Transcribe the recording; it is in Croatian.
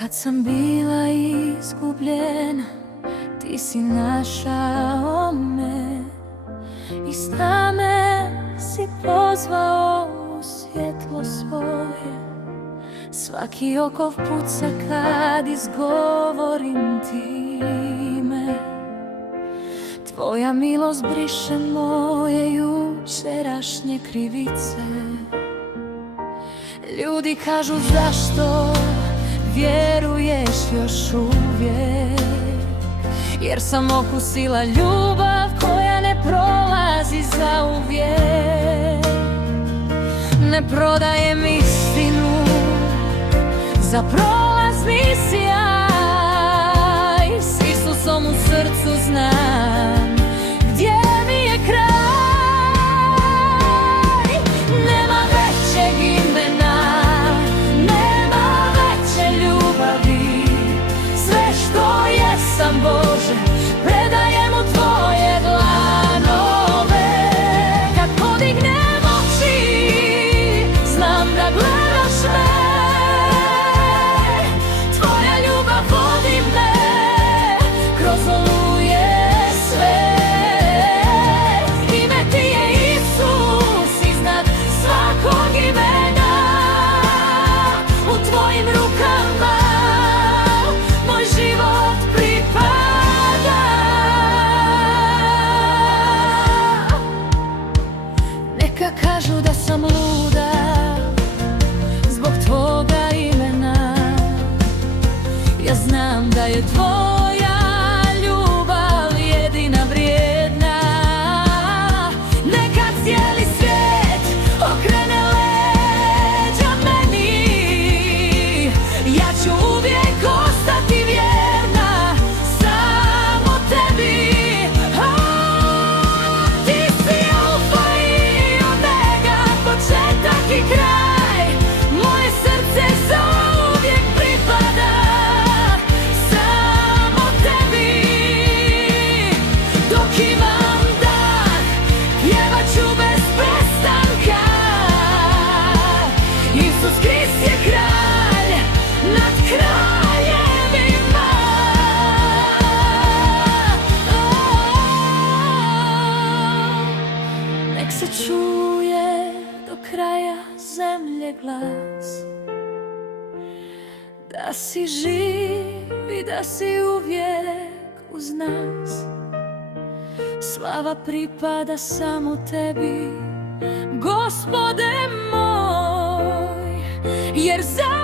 Kad sam bila izgubljena, ti si našao me i s tame si pozvao u svjetlo svoje. Svaki okov puca kad izgovorim ti ime. Tvoja milost briše moje jučerašnje krivice. Ljudi kažu zašto vjeruješ još uvijek, jer sam okusila ljubav koja ne prolazi zauvijek. Ne prodajem istinu za prolazni sjaj, s Isusom u srcu znam gdje mi je kraj. Nema većeg imena, nema veće ljubavi. Sve što jesam, Bože, predajem u tvoje dlanove. Kad podignem oči, znam da gledaš me. Kažu da sam luda zbog tvoga imena. Ja znam da je tvoja ljubav jedina vrijedna. Neka cijeli svijet okrene leđa meni, ja ću uvijek ostati vjerna samo tebi. I kraj, moje srce zauvijek pripada samo tebi. Dok imam dah, pjevat ću bez prestanka. Isus Krist je kralj nad kraljevima. Nek se čuje do kraja zemlje glas, da si živ i da si uvijek uz nas. Slava pripada samo tebi, Gospode moj, jer za